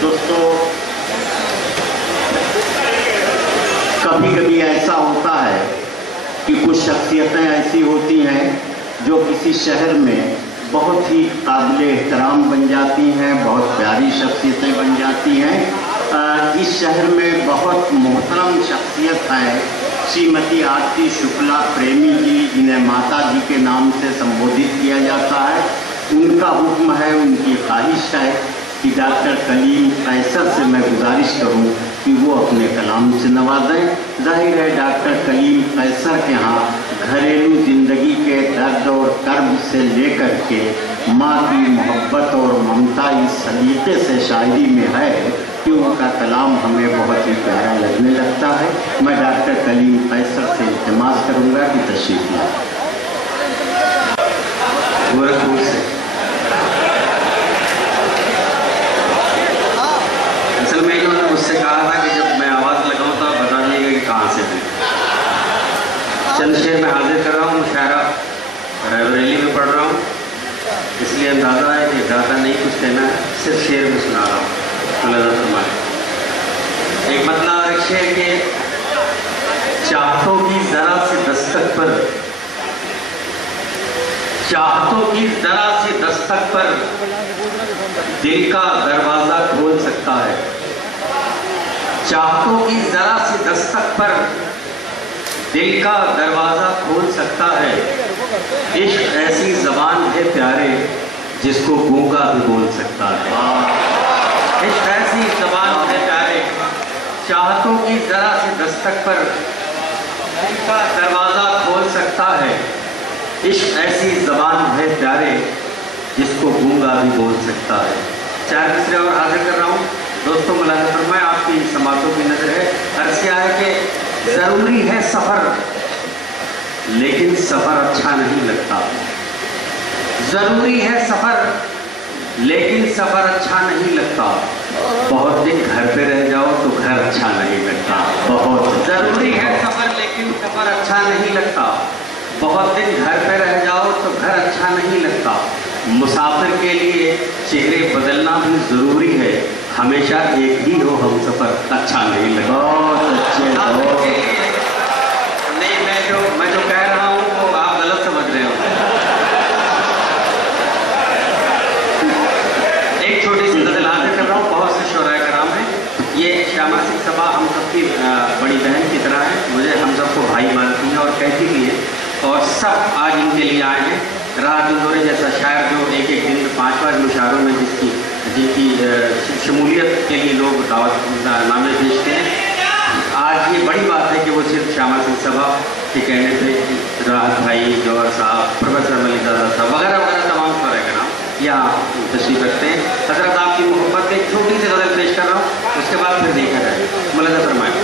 दोस्तों, कभी कभी ऐसा होता है कि कुछ शख्सियतें ऐसी होती हैं जो किसी शहर में बहुत ही काबिल एहतराम बन जाती हैं, बहुत प्यारी शख्सियतें बन जाती हैं। इस शहर में बहुत मोहतरम शख्सियत है श्रीमती आरती शुक्ला प्रेमी जी, जिन्हें माता जी के नाम से संबोधित किया जाता है। उनका हुक्म है, उनकी ख्वाहिश है कि डॉक्टर कलीम कैसर से मैं गुजारिश करूं कि वो अपने कलाम से नवाजें। जाहिर है डॉक्टर कलीम कैसर के यहाँ घरेलू ज़िंदगी के दर्द और कर्ब से लेकर के माँ की मोहब्बत और ममता इस सलीके से शायरी में है कि उनका कलाम हमें बहुत ही प्यारा लगने लगता है। मैं डॉक्टर कलीम कैसर से इल्तिमास करूँगा कि तशरीफ लाएं। गोरखपुर से असल में इन्होंने मुझसे कहा था कि जब मैं आवाज़ लगाऊँ तो आप बता दीजिएगा कि कहाँ से थे। चंद शेर में हाजिर कर रहा हूँ, मुशायरा रायबरेली में पढ़ रहा हूँ, इसलिए अंदाज़ा है कि ज़्यादा नहीं कुछ कहना है, सिर्फ शेर में सुना रहा हूँ। एक मतलब और एक शेर के चाहतों की ज़रा सी दस्तक पर, चाहतों की ज़रा सी दस्तक पर दिल का दरवाज़ा खोल सकता है। चाहतों की ज़रा सी दस्तक पर दिल का दरवाज़ा खोल सकता है। इश्क ऐसी ज़बान है प्यारे जिसको गूंगा भी बोल सकता है। इश्क ऐसी ज़बान है प्यारे, चाहतों की ज़रा सी दस्तक पर दिल का दरवाज़ा खोल सकता है। इश्क ऐसी ज़बान है प्यारे जिसको गूंगा भी बोल सकता है। चार मिसरे और हाजिर कर रहा हूँ। दोस्तों मुलाज़ा फरमाएं, आपकी समातों की नज़र है। अर्ज़ किया है कि ज़रूरी है सफ़र लेकिन सफ़र अच्छा नहीं लगता। ज़रूरी है सफ़र लेकिन सफ़र अच्छा नहीं लगता। बहुत दिन घर पे रह जाओ तो घर अच्छा नहीं लगता। बहुत ज़रूरी है सफ़र लेकिन सफ़र अच्छा नहीं लगता। बहुत दिन घर पे रह जाओ तो घर अच्छा नहीं लगता। मुसाफिर के लिए चेहरे बदलना भी ज़रूरी है, हमेशा एक ही हो हम सफ़र अच्छा नहीं लगता। बहुत अच्छे नहीं, मैं जो कह रहा हूँ वो आप गलत समझ रहे हो। एक छोटी सी गज़ल हाजिर कर रहा हूँ, बहुत से शोराए कराम हैं। ये श्यामा सिंह सबा हम सबकी बड़ी बहन की तरह है, मुझे हम सबको भाई मानती हैं और कहती भी है, और सब आज इनके लिए आए हैं। राहत इंदौरी जैसा शायर जो एक एक दिन 5-5 मुशायरों में जिनकी शमूलियत के लिए लोग दावत नामे भेजते हैं, आज ये बड़ी बात है कि वो सिर्फ श्यामा सिंह सबा के कहने पे राहत भाई, जौहर साहब, प्रोफेसर मलिकाजा साहब वगैरह वगैरह तमाम शोराए कराम यहाँ तशरीफ़ रखते हैं। हज़रत आपकी मोहब्बत में एक छोटी सी गज़ल पेश कर रहा हूँ, उसके बाद फिर देखा जाए। मुलाज़ा फरमाएं।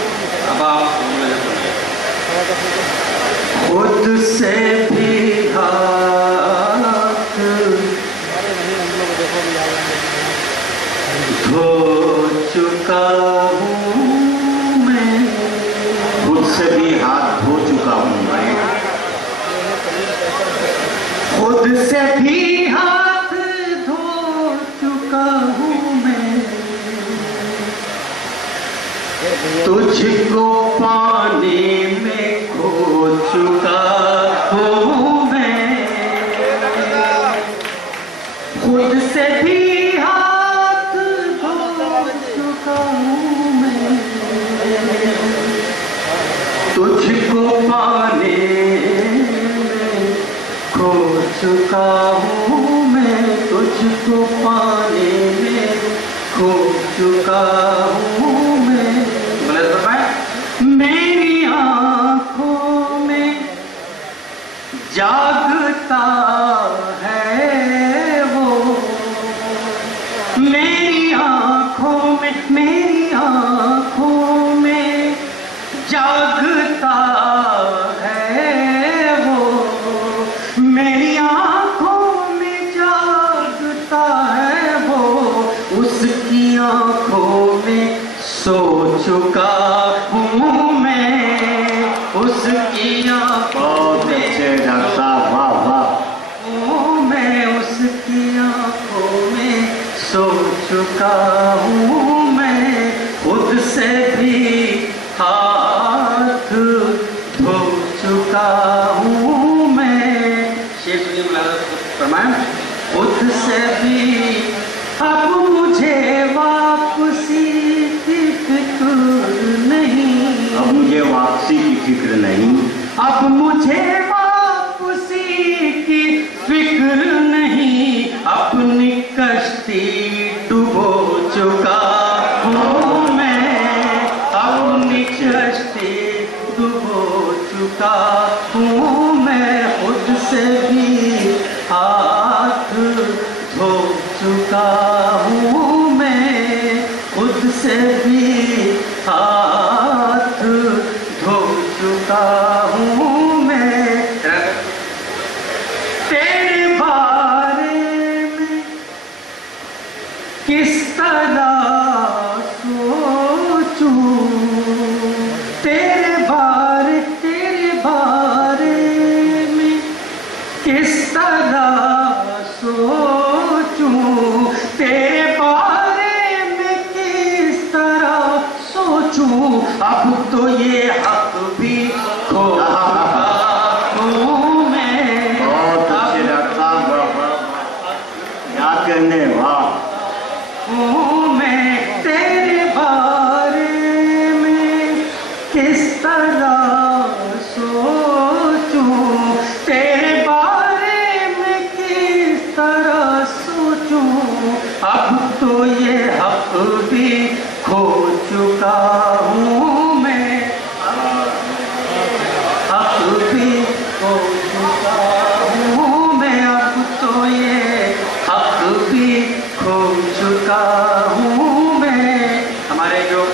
अब आप मुलाज़ा फरमाएं। खुद से भी हाथ धो चुका हूँ मैं, खुद से भी हाथ धो चुका हूँ मैं, खुद से भी हाथ धो चुका हूँ मैं, तुझको पाने में खो चुका हूँ मैं, खुद से भी हाथ धो चुका हूँ मैं, तुझको पाने में खो चुका हूँ मैं, तुझको पाने में खो चुका हूँ मैं। मेरी आँखों में जागता है वो, मेरी आँखों में जागता है वो, मेरी आँखों में जागता है वो, उसकी आँखों में सो चुका हूँ मैं, उसकी आँखों में वाह वाह, मैं उसकी आँखों में सो चुका हूँ। چکا ہوں میں، خود سے بھی ہاتھ دھو چکا ہوں میں، تیرے بارے میں کس طرح سوچوں، تیرے بارے میں کس طرح سوچوں، تیرے بارے میں کس طرح سوچوں، اب تو یہ حق بھی کھو چکا ہوں میں، بہت اچھے لگتا یاد کرنے واہ ہوں میں، تیرے بارے میں کس طرح سوچوں، تیرے بارے میں کس طرح سوچوں، اب تو یہ حق بھی کھو چکا ہوں میں، حق بھی کھو چکا ہوں میں، اب تو یہ حق بھی کھو چکا ہوں میں۔ ہمارے جو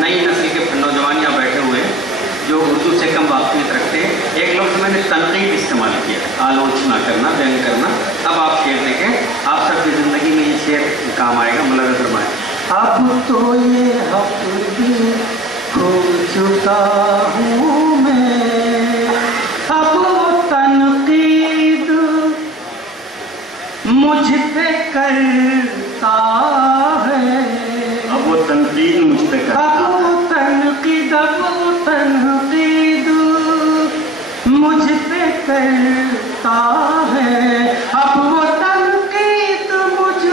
نئی نسل کے نوجوان یہاں بیٹھے ہوئے ہیں جو اردو سے کم واقفیت رکھتے ہیں، ایک لفظ میں نے تنقید استعمال کیا، آلوچنا کرنا، بیان کرنا۔ اب آپ شعر دیکھیں، آپ سب کی زندگی میں یہ شعر کام آئے گا، ملاحظہ فرمائیں۔ اب تو یہ حق بھی کھو چکا ہوں میں، اب وہ تنقید مجھ پہ کرتا ہے، اب وہ تنقید مجھ پہ کرتا اب وہ تنقید مجھ پہ کرتا ہے، اب وہ تنقید مجھ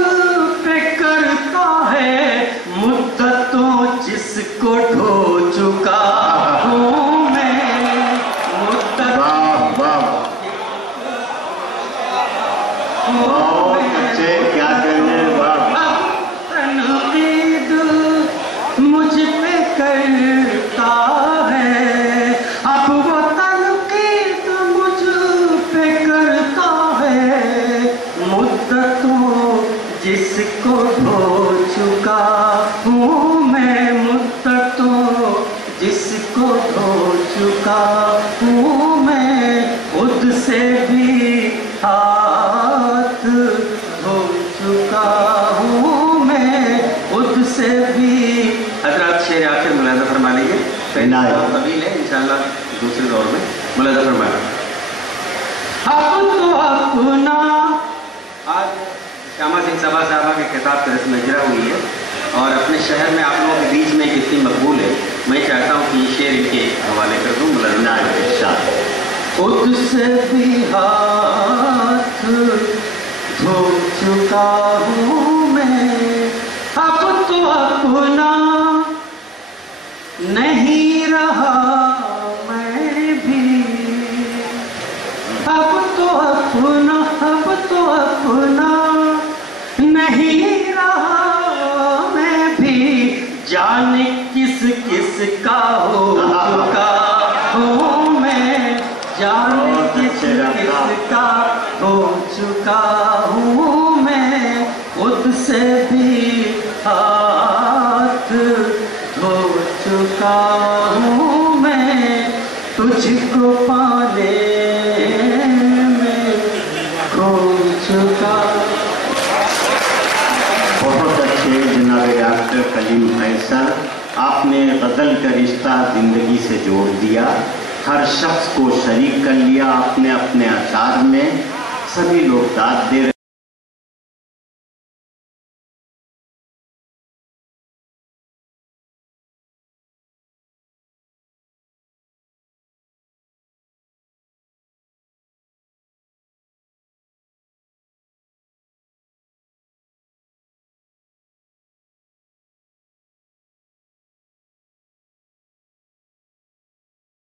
پہ کرتا ہے، مدتوں جس کو ڈھو چکا ہوں میں، واہ واہ بہت اچھے کیا کرنے واہ تنقید مجھ پہ کرتا ہے، اب وہ تنقید مجھ پہ کرتا ہے، مدتوں جس کو ڈھو چکا ہوں میں، مدتوں جس کو ڈھو چکا ہوں میں، خود سے بھی ہاتھ دھو چکا ہوں میں، خود سے بھی۔ حضرات شعر آخر ملاحظہ فرما لیجیے، طویل ہے انشاءاللہ دوسرے دور میں ملاحظہ فرمائیں۔ اب تو اپنا، آج شامہ سنگھ سبھا صاحبہ کے خطاب کی رسم اجرا ہوئی ہے اور اپنے شہر میں آپ لوگوں کے بیچ میں کتنی مقبول ہے، میں چاہتا ہوں کہ یہ شعر ان کے حوالے کر دوں۔ ملاحظہ خود سے بھی ہاتھ دھو چکا ہوں میں، اب تو اپنا نہیں رہا میں بھی، اب تو اپنا نہیں رہا میں بھی، جانے کس کس کا ہو چکا ہوں میں، جانے کس کس کا ہو چکا ہوں میں، خود سے بھی ہاتھ دھو چکا ہوں میں، تجھ کو پانے میں کھو چکا۔ بہت اچھے جناب ڈاکٹر کلیم فیصل، آپ نے غزل کا رشتہ زندگی سے جوڑ دیا، ہر شخص کو شریک کر لیا آپ نے اپنے اشعار میں، سبھی لوگ داد دے رہے